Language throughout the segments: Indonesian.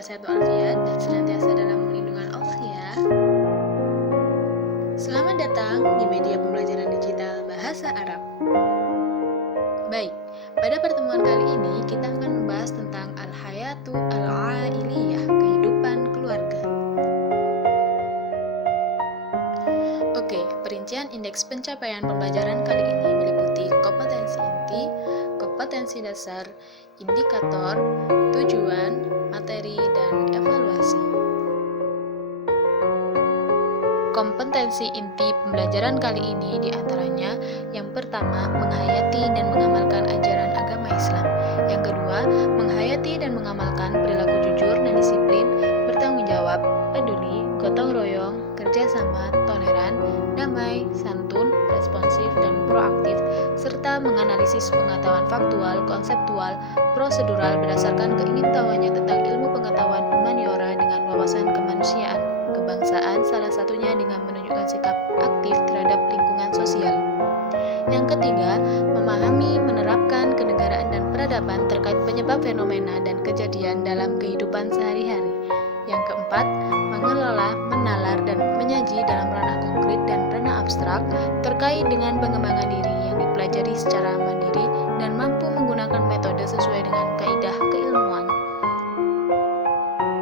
semoga sehat walafiat dan senantiasa dalam lindungan Allah ya. Selamat datang di media pembelajaran digital Bahasa Arab. Baik, pada pertemuan kali ini kita akan membahas tentang al-hayatu al-ailiyah, kehidupan keluarga. Oke, perincian indeks pencapaian pembelajaran kali ini meliputi kompetensi inti, kompetensi dasar, indikator, tujuan, materi, dan evaluasi. Kompetensi inti pembelajaran kali ini diantaranya yang pertama, menghayati dan mengamalkan ajaran agama Islam. Yang kedua, menghayati dan mengamalkan perilaku jujur dan disiplin, bertanggung jawab, peduli, gotong royong, kerjasama, toleran, damai, santun, responsif, dan proaktif, serta menganalisis pengetahuan faktual, konseptual, prosedural berdasarkan keingintahuannya tentang ilmu pengetahuan humaniora dengan wawasan kemanusiaan, kebangsaan, salah satunya dengan menunjukkan sikap aktif terhadap lingkungan sosial. Yang ketiga, memahami, menerapkan kenegaraan dan peradaban terkait penyebab fenomena dan kejadian dalam kehidupan sehari-hari. Yang keempat, mengelola, menalar, dan menyaji dalam ranah konkret dan ranah abstrak terkait dengan pengembangan diri yang dipelajari secara mandiri dan mampu menggunakan metode sesuai dengan kaidah keilmuan.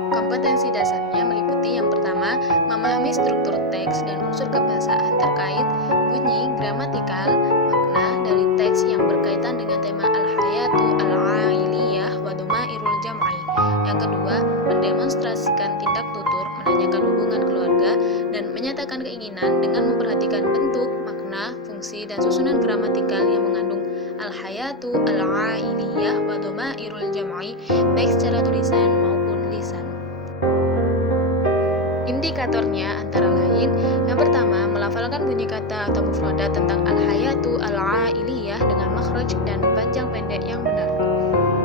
Kompetensi dasarnya meliputi yang pertama, memahami struktur teks dan unsur kebahasaan terkait bunyi, gramatikal, makna dari teks yang berkaitan dengan tema al-hayatu al-ailiyah wa dhamairul jam'i. Yang kedua, mendemonstrasikan tindak tutur, menanyakan hubungan keluarga, dan menyatakan keinginan dengan memperhatikan bentuk, makna, fungsi, dan susunan gramatikal yang mengandung al-hayatu al-ailiyah wa dhamairul jam'i, baik secara tulisan maupun lisan. Indikatornya antara lain, yang pertama, melafalkan bunyi kata atau mufradat tentang al-hayatu al-ailiyah dengan makhraj dan panjang pendek yang benar.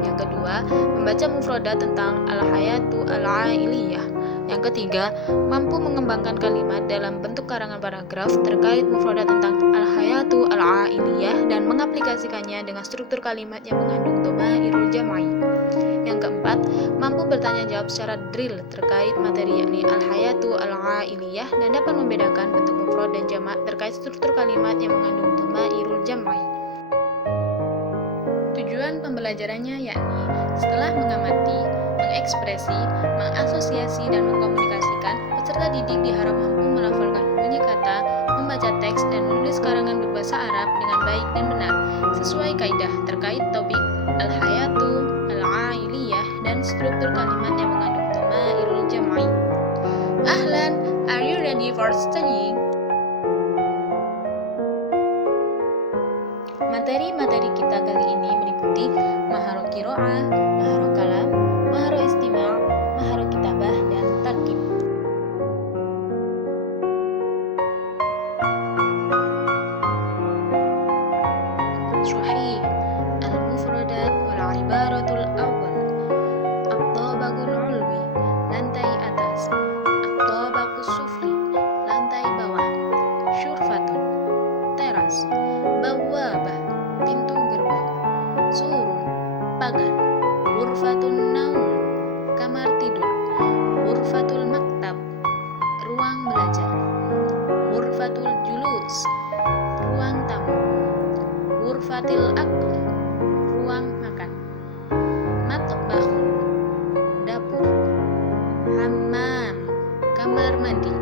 Yang kedua, membaca mufradat tentang al-hayatu al-ailiyah. Yang ketiga, mampu mengembangkan kalimat dalam bentuk karangan paragraf terkait mufradat tentang al-hayatu al-ailiyah dan mengaplikasikannya dengan struktur kalimat yang mengandung dhamairul jam'i. Yang keempat, mampu bertanya jawab secara drill terkait materi yakni al-hayatu al-ailiyah dan dapat membedakan bentuk mufrad dan jamak terkait struktur kalimat yang mengandung dhamairul jam'i. Tujuan pembelajarannya yakni setelah mengamati, mengekspresi, mengasosiasi, dan mengkomunikasikan, peserta didik diharap mampu melafalkan bunyi kata, membaca teks, dan menulis karangan berbahasa Arab dengan baik dan benar, sesuai kaidah terkait topik al-hayatu al-ailiyah dan struktur kalimat yang mengandung dhamairul jam'i. Ahlan, are you ready for studying? Materi-materi kita kali ini meliputi maharah qiraah, maharah kalam, maharah istima', maharah kitabah, dan tarkib. Sahih, al-mufradat wal ibaratul awwal, at-tabaqul ulwi, lantai atas, at-tabaqus sufli, lantai bawah, syurfatun, teras, bawwabah, pintu gerbang, surun, pagar, ghurfatun naum, kamar tidur, ghurfatul maktab, ruang belajar, ghurfatul julus, ruang tamu, ghurfatil akl, ruang makan, matbahun, dapur, hammam, kamar mandi.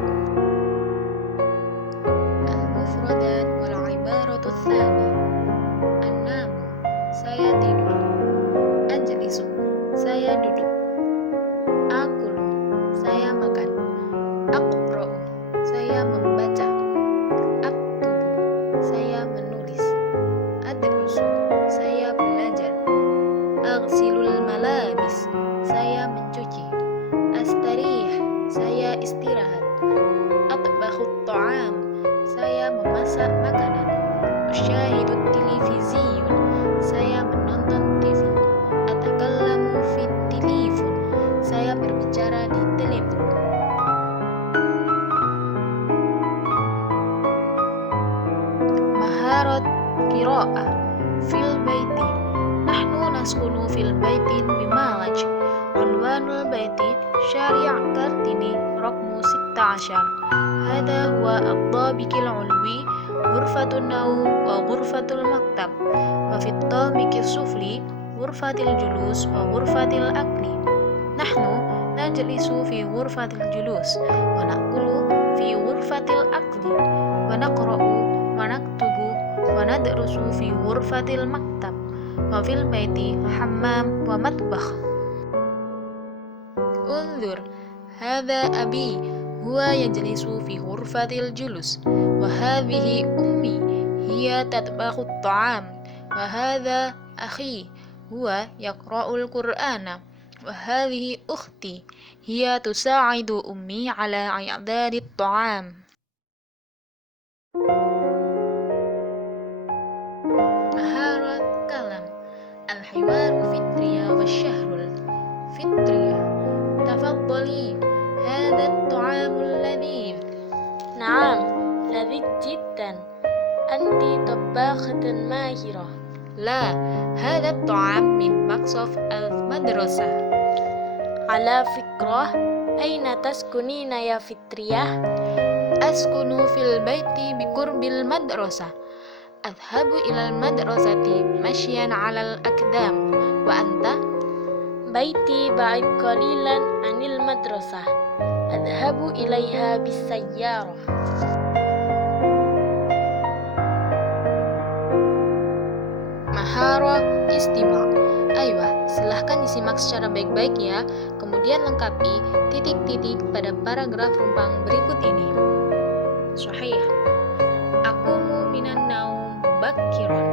Al-mufradat wal ibaratul tsani, an-namu, saya tidur, ajlisu, saya duduk, akulu, saya makan, aqra'u, saya membaca, aktubu, saya menulis, adrusu, saya belajar, aghsilul malabis, saya mencuci, astarih, saya istirahat, Arkanul baiti syari' kartini raqmu 16. Hada huwa at-tabiqil ulwi ghurfatun naum wa ghurfatul maktab wa fit tabiqis sufli ghurfatil julus wa ghurfatil akli. Nahnu najlisu fi ghurfatil julus wa naqulu fi ghurfatil akli wa naqra'u wa naktubu wa nadrusu fi ghurfatil maktab wa fil baiti hammam wa matbakh. Unzur, hadha abi huwa yajlisu fi ghurfatil julus wa hadhihi ummi hiya tatbakhu at-ta'am wa hadha akhi huwa yaqra'ul qur'ana wa hadhihi ukhti hiya tusa'idu ummi ala i'dadi at-ta'am. Maharat kalam al-hiwaru fitriya wa syahrul fitriya. Tafaddali, hadha at-ta'amul ladhidh. نعم لذيذ جدا أنت طباخة ماهرة. لا، هذا الطعام من مقصف المدرسة. على فكرة أين تسكنين يا فترية؟ أسكن في البيت بقرب المدرسة. أذهب إلى المدرسة مشيا على الأقدام. وأنت؟ بيتي بعيد قليلا عن المدرسة، أذهب إليها بالسيارة. Mahara istima'. Aywa, silahkan disimak secara baik-baik ya. Kemudian lengkapi titik-titik pada paragraf rumpang berikut ini. Sahih. Aqumu minan naum mubakkiran.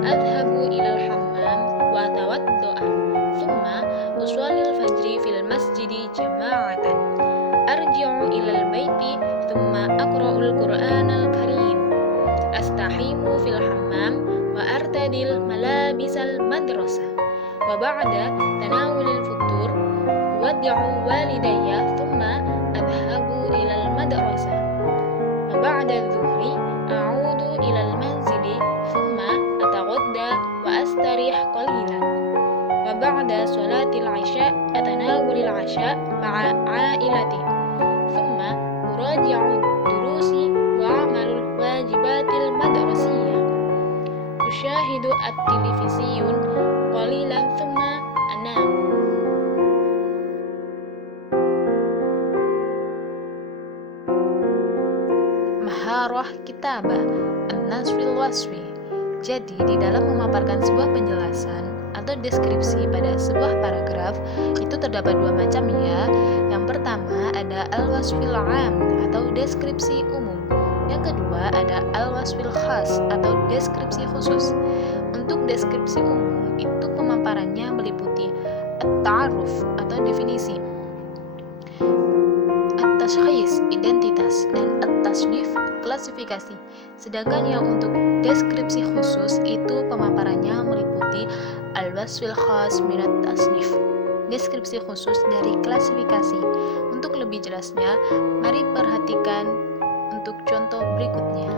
Adhabu ilal hammam wa atawaddo'a. Thumma uswalil fajri fil masjidi jama'atan. Arji'u ilal baiti thumma aqra'ul qur'anal karim. Astahimu fil hammam wa artadil malabisal madrasah wa ba'da tanawulil futur wad'u walidayya thumma adhabu ilal madrasah wa ba'da dhuhri a'udu ilal manzili thumma ataghadda wa astarih qalilan wa ba'da salatil 'isha atanawulil 'asha ma'a 'ailati thumma uraji'u durusi wa 'amalul wajibatil madrasiyah. Usyahidu at-televisiun qalilan thumma anam. Maharah kitabah an-nasfil wasfi. Jadi di dalam memaparkan sebuah penjelasan atau deskripsi pada sebuah paragraf itu terdapat dua macam ya. Yang pertama ada al-wasfil 'am atau deskripsi umum. Yang kedua ada al-wasfil khas atau deskripsi khusus. Untuk deskripsi umum itu pemaparannya meliputi at-ta'aruf atau definisi, at-tashkhis identitas, dan at-tasnif klasifikasi. Sedangkan yang untuk deskripsi khusus itu pemaparannya meliputi al-wasfil khas min at-tasnif, deskripsi khusus dari klasifikasi. Untuk lebih jelasnya, mari perhatikan untuk contoh berikutnya.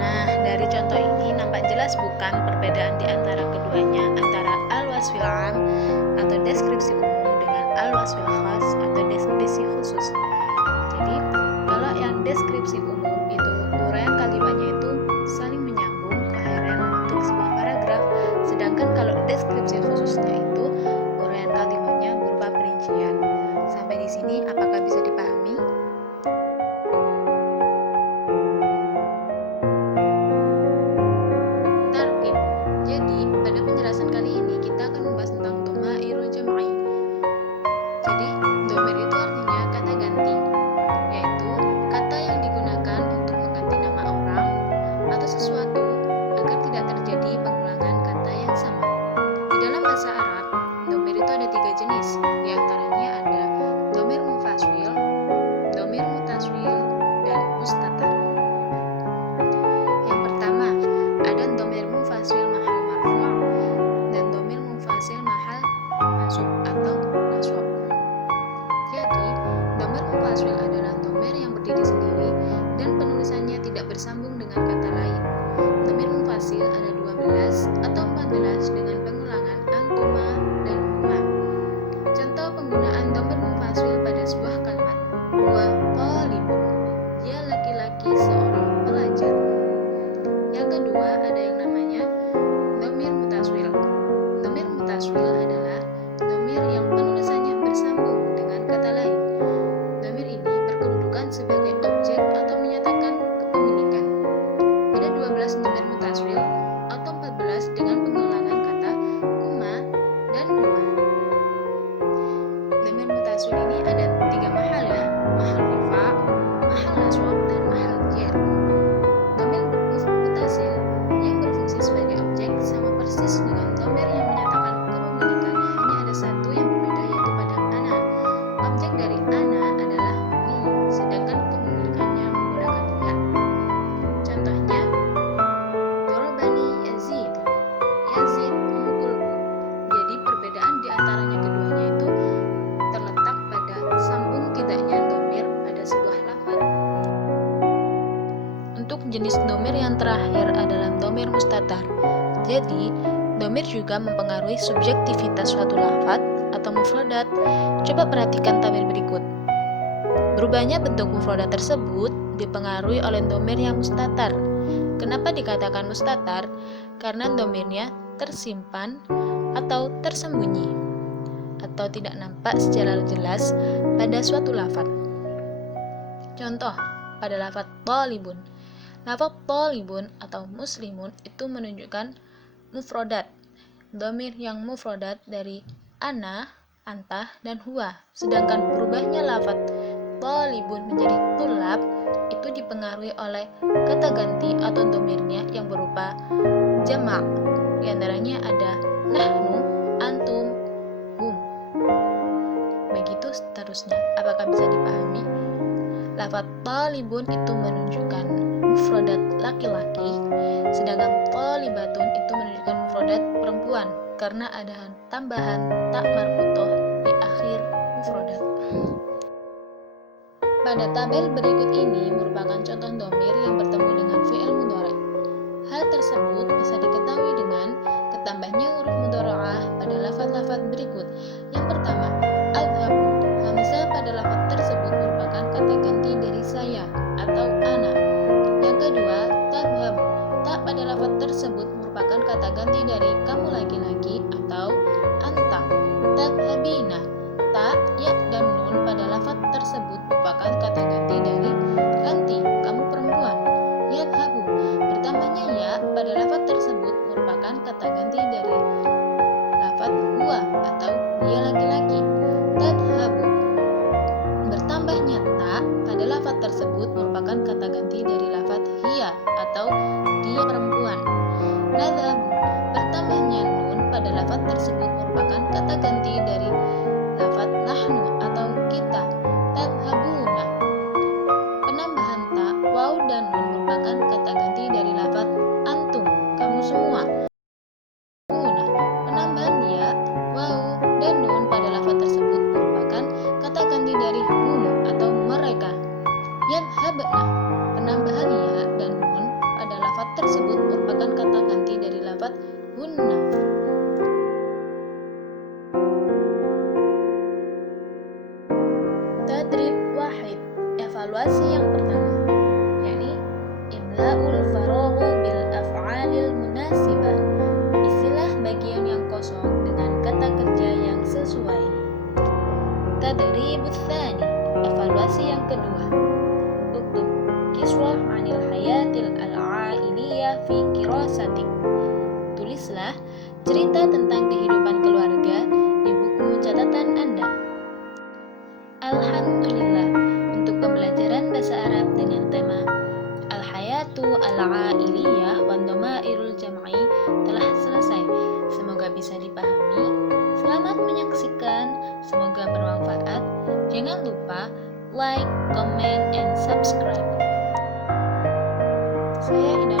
Nah, dari contoh ini nampak jelas bukan perbedaan di antara keduanya, antara al-wasfil 'am atau deskripsi umum dengan al-wasfil khas atau deskripsi khusus. Jadi, kalau yang deskripsi umum itu uraian kalimatnya itu saling menyambung koheren untuk sebuah paragraf, sedangkan kalau deskripsi khususnya itu uraian kalimatnya berupa perincian. Sampai di sini apakah bisa dipahami? Jadi, pada penjelasan kali ini kita akan membahas tentang dhamairul jam'i. jenis domir yang terakhir adalah domir mustatar. Jadi, domir juga mempengaruhi subjektivitas suatu lafaz atau mufradat. Coba perhatikan tabel berikut. Berubahnya bentuk mufradat tersebut dipengaruhi oleh domir yang mustatar. Kenapa dikatakan mustatar? Karena domirnya tersimpan atau tersembunyi atau tidak nampak secara jelas pada suatu lafaz. Contoh, pada lafaz thalibun. Lafaz thalibun atau muslimun itu menunjukkan mufradat. Domir yang mufradat dari ana, anta, dan huwa. Sedangkan berubahnya lafaz thalibun menjadi tulab itu dipengaruhi oleh kata ganti atau domirnya yang berupa jamak. Di antaranya ada nahnu, antum, hum. Begitu seterusnya. Apakah bisa dipahami? Lafaz talibun itu menunjukkan mufradat laki-laki, sedangkan talibatun itu menunjukkan mufradat perempuan karena ada tambahan tak marbutoh di akhir mufradat. Pada tabel berikut ini merupakan contoh domir yang bertemu dengan fi'il mudhari'. Hal tersebut bisa diketahui dengan ketambahnya huruf mudhara'ah pada lafaz-lafaz berikut. Yang pertama, adhabu. Hamzah pada lafaz tersebut merupakan kata ganti dari saya atau ana. Yang kedua, tadhabu. Tak pada lafaz tersebut merupakan kata ganti dari kamu laki-laki atau anta. Tadhabina. Ta, ya, dan nun pada lafaz tersebut merupakan kata ganti dari anti, kamu perempuan. Yadhabu. Bertambahnya ya pada lafaz tersebut merupakan kata ganti dari lafaz huwa atau dia laki-laki. Tadhabu. Bertambahnya ta pada lafaz tersebut merupakan kata ganti dari lafaz hiya atau dia perempuan. Nadhabu. Bertambahnya nun pada lafaz tersebut merupakan kata ganti dari lafaz nahnu atau kita. Tadhabuna. Penambahan ta, waw, dan nun merupakan kata ganti dari lafaz antum, kamu semua. Penambahan ya, waw, dan nun pada lafaz tersebut merupakan kata ganti dari hum atau mereka. Yadhabna. Penambahan ya dan nun pada lafaz tersebut merupakan kata ganti dari lafaz hunna. Tadrib wahid. Evaluasi yang pertama, yakni imla'ul faraghu bil af'alil munasibah. Isilah bagian yang kosong dengan kata kerja yang sesuai. Tadribut tsani. Evaluasi yang kedua. Uktub kiswah 'anil hayatil al-'ailiyah fi kirasatik. Tulislah cerita tentang kehidupan keluarga di buku catatan Anda. Alhamdulillah, untuk pembelajaran bahasa Arab dengan tema Al-Hayatu Al-Ailiyah wan Dhamairul Jam'i telah selesai. Semoga bisa dipahami. Selamat menyaksikan, semoga bermanfaat. Jangan lupa like, comment, and subscribe. Saya Ida